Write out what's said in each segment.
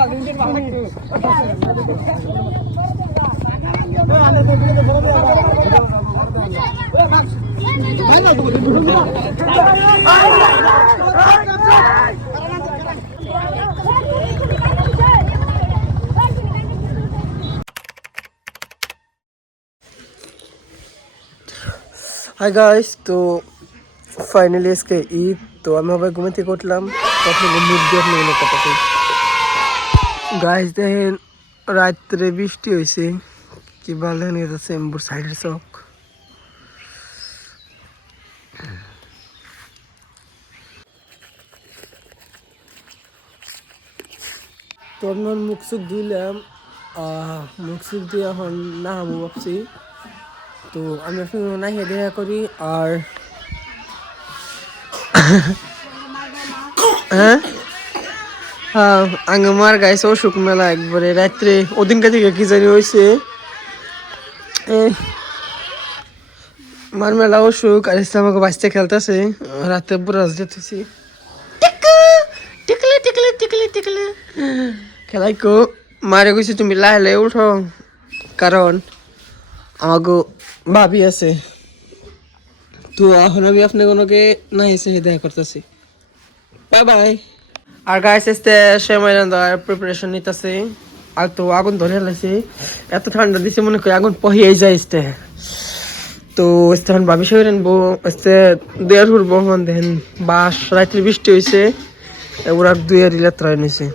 Hi guys, তো finally আজকে ঈদ। তো আমি আবার ঘুমে থেকে উঠলাম, তখন মুখ দিয়ে আপনার কথা গাইস দেখেন রাত্রে বৃষ্টি হয়েছে। কি ভালো নিয়ে যাচ্ছে এমবুর সাইডের চক। তো আপনার মুখ চুখ ধুইলাম, মুখ চুখ দিয়ে এখন না হামু ভাবছি। তো আমি এখন নাহিয়ে দেখা করি। আর হ্যাঁ আমার গাইছে অসুখ মেলা একবারে রাত্রে ওদিনকা থেকে কি জানি হয়েছে, মার মেলা অসুখ। আর আমাকে বাঁচতে খেলতেছে, রাতে বুড়া যেতেছি টিকলে টিকলে টিকলে টিকলে খেলাই কো মারে কইছে তুমি লাইলে উঠো, কারণ আমাকে ভাবি আছে। তো এখন আমি আপনার কোনোকে না এসে দেখা করতেছি। Bye bye. আর গাইস আসতে সময় প্রিপারেশন নিতেছে। আর তো আগুন ধরে লাগছে, এত ঠান্ডা দিছে মনে করি আগুন পহিয়ে যায় আসতে। তো তখন ভাবি সবাই রানবো আসতে দুয়ার ঘুরবো। দেখেন বাস রাত্রে বৃষ্টি হয়েছে, ওরা দুয়ার ইলাত্রা নিছে।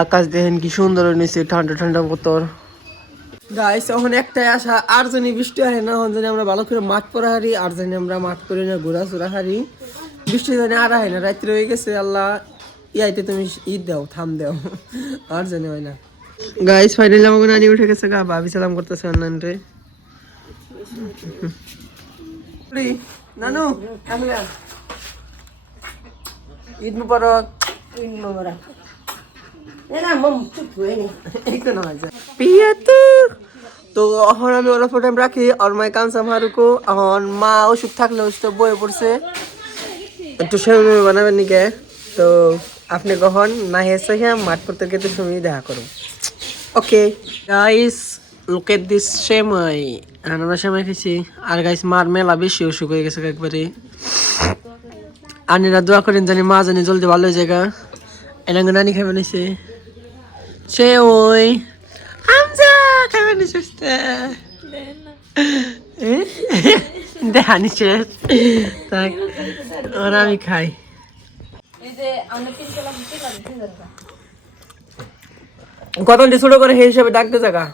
আকাশ দেখেন কি সুন্দর নিছে, ঠান্ডা ঠান্ডা মতর। গাইস এখন একটাই আশা, আর জানি বৃষ্টি হয় না, জানি আমরা ভালো করে মাঠ পরা হারি, আর জানি আমরা মাঠ করে না ঘোরা চোরা হারি। বৃষ্টি জানি আর হয় না, রাত্রে হয়ে গেছে। আল্লাহ ইয়াইতে তুমি ঈদ দাও, থাম দাও, আর জানি হয় না। গাইস ফাইনালি আমাকে নানি উঠে গেছে, গা ভাবি সালাম করতেছে অন্যান রে। নানু ঈদ মুবারক। ঈদ মুবারক। তো এখন আমি অল্প টাইম রাখি, আর মাই কাঁচা মারুকো এখন মা অসুখ থাকলে ওষুধ বয়ে পড়ছে, একটু সময় বানাবেন নিকে। তো আপনি কখন না হেসে মাঠ পড়তে গেতে সময় দেখা করুন। Okay guys, look at this semai. আমরা সেমাই খেয়েছি। আর গাইস মার মেলা বেশি অসুখ হয়ে গেছে একবারে। আনিরা দোয়া করেন জানি মা জানি জলদি ভালো হয়ে যায়। এনাঙ্গ নানি খাবে নিছে সে ওই আমজা খাবে নিছে দেখা নিছে, তাই ওরা আমি খাই। কত ছোট করে সেই হিসাবে ডাকতে জায়গা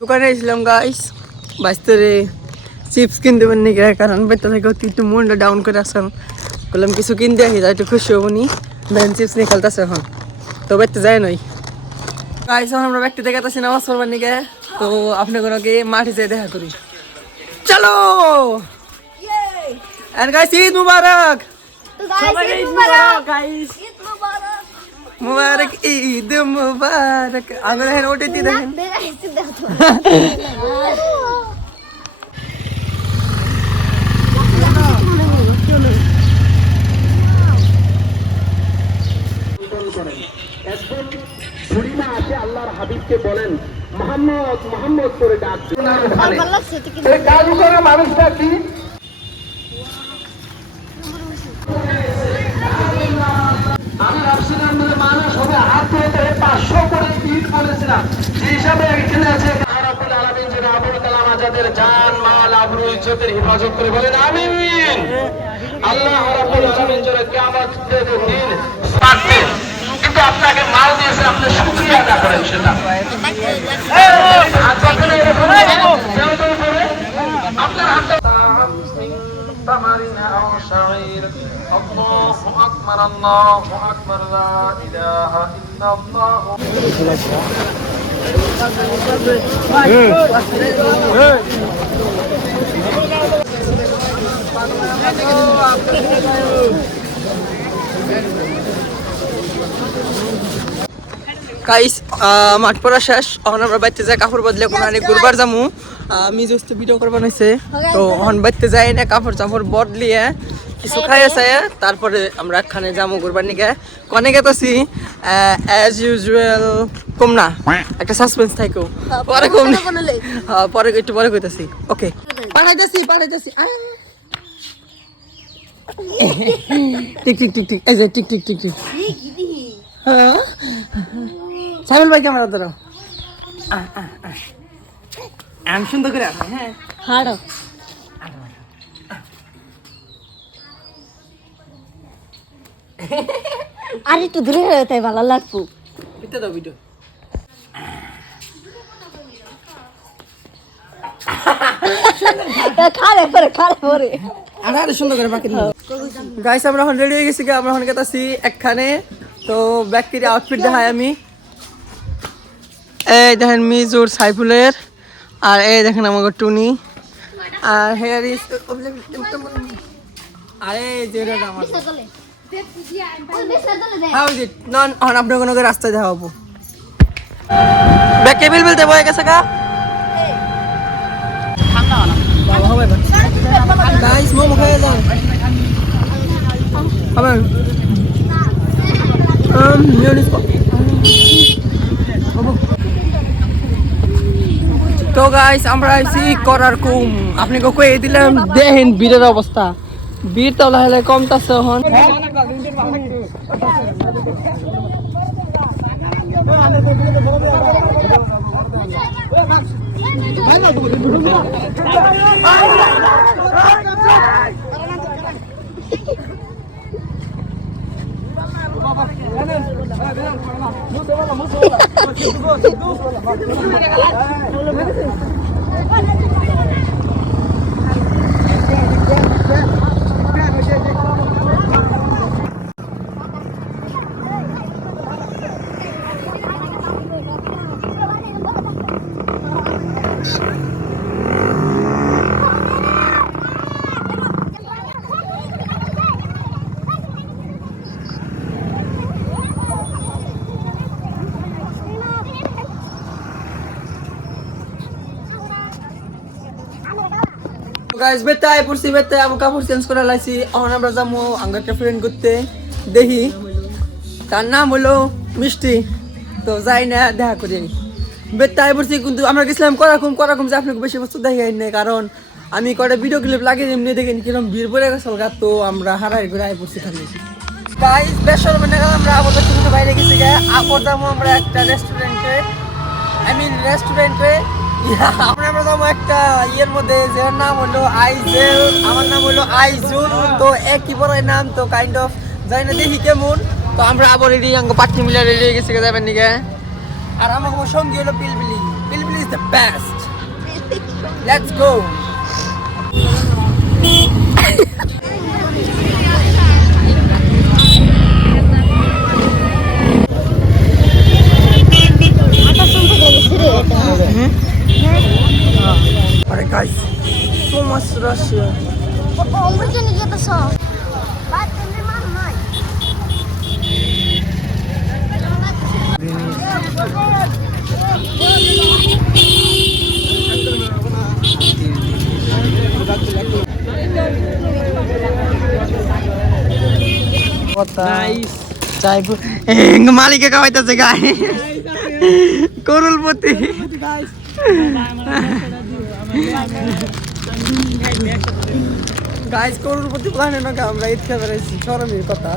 দোকানে এসেছিলাম গাইস, বাস্তরে চিপস কিনতে পারিনি, কারণ বেতন থেকে একটু মনটা ডাউন করে আসলাম। বললাম কিছু কিনতে আসি, একটু খুশি হবো নি। ব্যান চিপস নিয়ে খেলতেছে এখন, তো বেতে যায় নাই গাইস। এখন আমরা ব্যক্তি থেকে আসছি নামাজ পড়বার নিকে। তো আপনি কোনো কি মাঠে যেয়ে দেখা করি, চলো। And guys Eid Mubarak, Eid Mubarak guys, Mubarak Eid Mubarak. আমরা এখন ওটিতে দেখেন আল্লাহর হাবিবকে বলেন মুহাম্মদ মুহাম্মদ করে ডাকছে। মানুষটা কি আমি ভাবছিলাম মানুষ হবে হাত ধরে 500 করে ঈদ বলেছিলাম, যে হিসাবে এখানে আছে রাব্বুল আলামিন যে আবুল কালাম আজাদের জান মাল আবরু ইজ্জতের হেফাজত করে বলেন আমিন। আল্লাহ রাব্বুল আলামিন যারা কিয়ামতের দিন থাকবে, কিন্তু আপনাকে মাল দিয়েছে, আপনি শুকরিয়া আদা করেন সেটা। আপনার হাতে ثمر أو شعير الله أكبر الله أكبر গাইস মাঠ পড়া শেষ এখন আমরা বাইতে যাই কাপড় বদলে কোনো আনি ঘুরবার যামু আমি জাস্ট ভিডিও করবা নাইছে তো এখন বাইতে যাই না কাপড় চাপড় বদলিয়ে কিছু খাই আছে তারপরে আমরা খানে যামু ঘুরবার নিকে কোনে গেতাছি অ্যাজ ইউজুয়াল কম না একটা সাসপেন্স থাকো পরে কম হ্যাঁ পরে একটু পরে কইতাছি ওকে পাঠাইতাছি টিক টিক টিক টিক এই যে টিক টিক টিক টিক হ্যাঁ সাইমল ভাই ক্যামেরা ধরো আমি সুন্দর করে হ্যাঁ হাড়ো আর একটু দূরে হয়ে তাই ভালো লাগবো ভিডিও দাও ভিডিও খালে পরে আরে সুন্দর করে বাকি গাইস আমরা এখন রেডি হয়ে গেছি আমরা এখন গেতাছি একখানে তো ব্যক্তির আউটফিট দেখাই আমি এই দেখেন মিজুর সাইফুলের আর এই দেখেন আমাকে টুনি আর হেয়ার ইজ আরে যেটা আমার how is it non on আপনার কোনো রাস্তায় দেখাবো ব্যাক কেবিল বলতে বয়ে গেছে কা ঠান্ডা না হবে গাইস মোমো খেয়ে যান হবে মিউনিস তো গাইস আমরা আইছি করার কুম আপনি কই দিলাম দেখেন বীরের অবস্থা বীর তো লাহে কমতাছে এখন গাইস বেতায় পড়ছি বেতায় আমি কাপড় চেঞ্জ করে লাইছি এখন আমরা যাবো আঙ্গারটা ফ্রেন্ড করতে দেখি তার নাম হলো মিষ্টি তো যাই না দেখা করি বেতায় পড়ছি কিন্তু আমরা গেছিলাম করাকুম যে আপনাকে বেশি বস্তু দেখাই না কারণ আমি কটা ভিডিও ক্লিপ লাগিয়ে এমনি দেখেন কিরকম ভিড় পড়ে গেছে তো আমরা হারাই করে আই পড়ছি খালি গাইস বেশর মানে আমরা আবার কিন্তু বাইরে গেছি আবার যাবো আমরা একটা রেস্টুরেন্টে আমরা যাবো একটা ইয়ের মধ্যে যার নাম হলো আইজেল আমার নাম হলো আইজুল তো একই বড় নাম তো কাইন্ড অফ যাই না দেখি কেমন তো আমরা আবার রেডি আঙ্গ পাটনি মিলা রেডি হয়ে গেছে যাবেন নিকে আর আমার সঙ্গী হলো Pilpili is the best let's go Alright guys, so much rush here. We're gonna get the song. But in the night. Nice. মালিকে খাওয়াইতেছে গাই করুলপতি গাইস করুলপতি প্ল্যানে না আমরা ঈদ খেয়ে বেড়াইছি শরমের কথা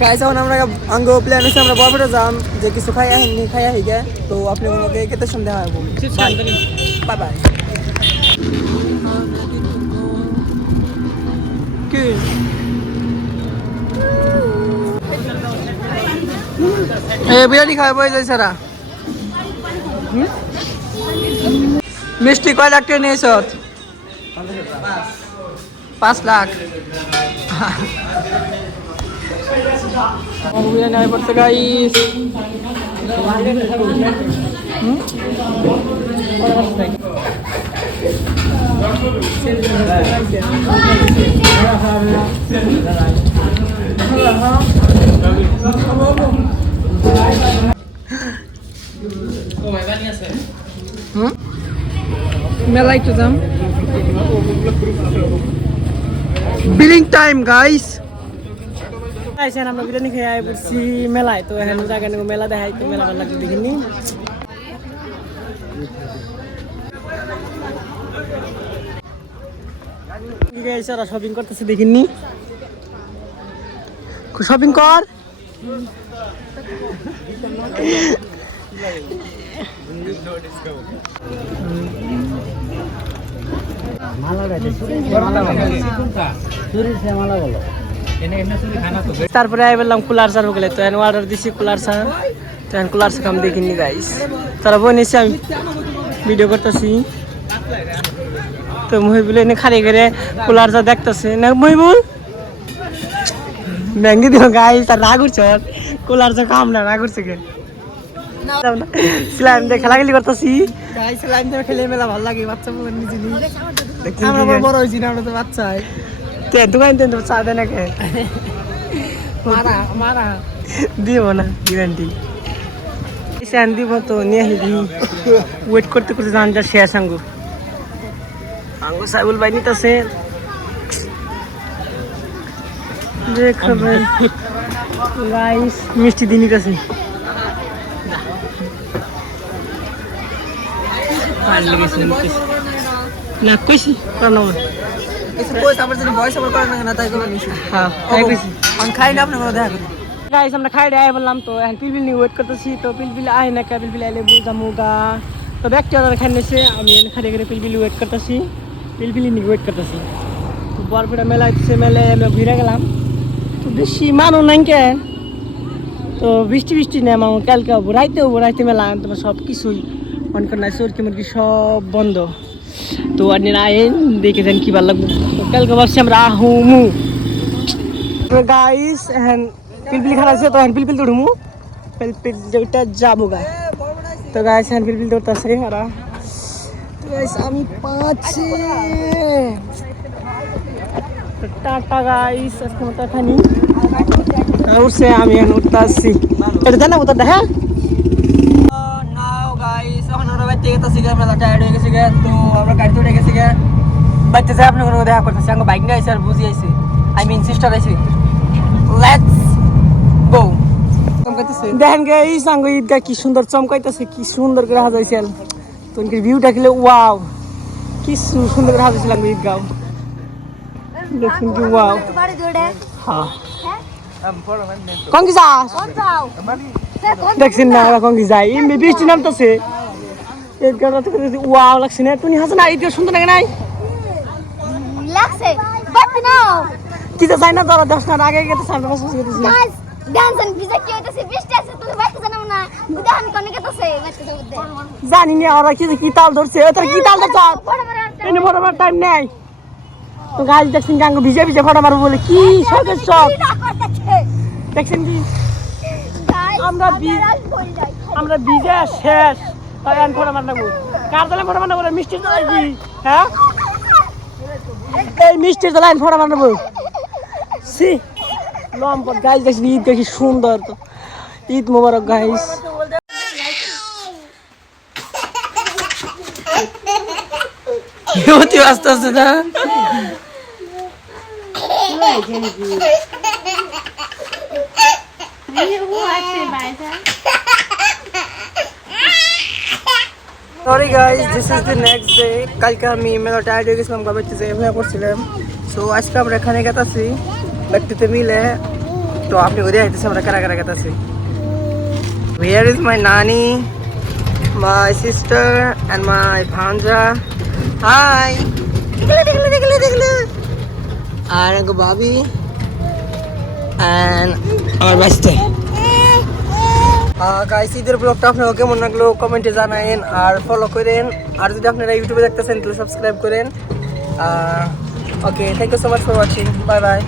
গাইস এখন আমরা আঙ্গ প্ল্যান আছে আমরা বরফে যাম যে কিছু খাই আহি তো আপনি ওনাকে কেতে সন্ধ্যা হয় বাই বাই কি বিরিয়ানি খাওয়া বই যাই সারা মিষ্টি কয় লাখ টাকা নিয়েছ 5 লাখ বিরিয়ানি হয়ে পড়ছে গাইস। মেলাই তো যাম বিলিং টাইম গাইস। আইসেন আমরা বিরিয়ানি খেয়ে আই পড়ছি মেলায়। তো এখন জায়গা নেব মেলা দেখাই, তো মেলা ভালো লাগছে দেখিনি। ওরা শপিং করতেছে দেখিনি, শপিং কর। তারপরে আই বললাম কুলার চা বলে, তো এখন অর্ডার দিছি কুলার চা। তো এখন কুলার চা খাম দেখিনি গাইস। তারা বনেছি আমি ভিডিও করতেছি। তো মহিবুল এনে খালি করে কুলার চা দেখতেছে না। মহিবুল ব্যাঙ্গি দিও গাইস, আর রাগ উঠছে কুলার চা খাম না, রাগ উঠছে কে স্লাইম দিয়ে খেলাখেলি করতেছি। স্লাইম দিয়ে খেলে মেলা ভালো লাগে, বাচ্চা আমরা বড় হয়েছি না, আমরা তো বাচ্চাই। দোকান চা দেয় না কে মারা দিব না গ্যারান্টি দিব তো নিয়ে আসবি। ওয়েট করতে করতে জান যা শেষ আঙ্গুর আঙ্গুর সাইবুল ভাই নিতেছে দেখবেন গাইস, মিষ্টি দিয়ে নিতেছে। না কইছি আমরা খাই দেয় বললাম। তো এখন পিলপিল নিয়ে ওয়েট করতেছি। তো পিলপিল আয় না, পিলপিল আইলে বুঝামুগা। তো ব্যক্তি অর্ডার খাই নিয়েছে, আমি খালি করে পিলপিল ওয়েট করতেছি, পিলপিলি নিয়ে ওয়েট করতেছি। তো বরপুরা মেলা হচ্ছে, মেলে আমরা ঘুরে গেলাম। তো বেশি মানুষ নাই কে, তো বৃষ্টি বৃষ্টি নেই আমার কালকে হবো রাইতে মেলা। তোমার সব কিছুই মনে করেন না, চোরকি মুরকি সব বন্ধ। তো আপনি আইন দেখে যান কি ভালো লাগবে। কালকে ভাবছি আমরা আহুমু গাইস। এখন পিলপিল খানা আছে, তো এখন পিলপিল তো ঢুমু, পিলপিল যেটা যাবো গা। তো গাইস এখন পিলপিল দৌড়তেছে ওরা। তো গাইস আমি পাচ্ছি টাটা গাইস, আজকে মতো এখানে উঠছে, আমি এখন উঠতে আসছি। এটা জানা উত্তর দেখা মেলা টায়ার্ড হয়ে গেছে। তো আমরা গাড়িতে উঠে গেছি বাড়িতে যাই, আপনার দেখা করতেছি। আমার বাইক নিয়ে আইসি আর বুঝি আইসি, আই মিন সিস্টার আইসি। Let's go. দেখেন গে এই সাঙ্গ ঈদগা কি সুন্দর চমকাইতেছে, কি সুন্দর করে সাজাইছেন। তো ভিউটা খেলে ওয়াও, কি সুন্দর করে সাজাইছিলাম ঈদগাঁও। দেখুন কি ওয়াও। হ্যাঁ কঙ্কি যাস দেখছেন না, কঙ্কি যাই বৃষ্টি নামতেছে। ওয়াও লাগছে না তুমি হাসো না, ঈদ সুন্দর লাগে নাই লাগছে বাট নাও কি তো চাই না তোরা 10 মিনিট আগে গেতে সামনে বসে গেছিস গাইস ডান্স এন্ড ভিজা কি হইতাছে বৃষ্টি আছে, তুমি বাইতে জানো না বুদান কোনে গেতাছে বাইতে উদ্দে জানি না ওরা কি তাল ধরছে, তোর কি তাল ধরছ এনে বড় বড় টাইম নাই। তো গাইস দেখছেন গাঙ্গ ভিজে ভিজে ফটো মারবো বলে কি শখের শখ দেখছেন কি। আমরা ভিজে শেষ, তাই আন ফটো মারবো। কার দলে ফটো মারবো মিষ্টির দলে কি? হ্যাঁ এই মিষ্টির দলে আন ফটো মারবো। সি লম্পট গাইস দেখছেন ঈদ কি সুন্দর। তো ঈদ মোবারক গাইস। কি আস্তে আস্তে না sorry guys, this is the next day. কালকে আমি মেলা টায়ার্ড হয়ে গেছিলাম, গাবাইতে যাই এভাবে করছিলাম। সো আজকে আমরা এখানে গেতাছি ব্যক্তিতে মিলে। তো আপনি ওদের আইতেছি আমরা কারা কারা গেতাছি। হিয়ার ইজ মাই নানি, my sister and my bhanja. Hi. Dekhle. আর এক ভাবি and our beste. গাইস ঈদের ব্লগটা আপনারা কেমন লাগলো কমেন্টে জানাবেন আর ফলো করেন। আর যদি আপনারা ইউটিউবে দেখতেছেন তাহলে সাবস্ক্রাইব করেন। Okay, thank you so much for watching, bye by.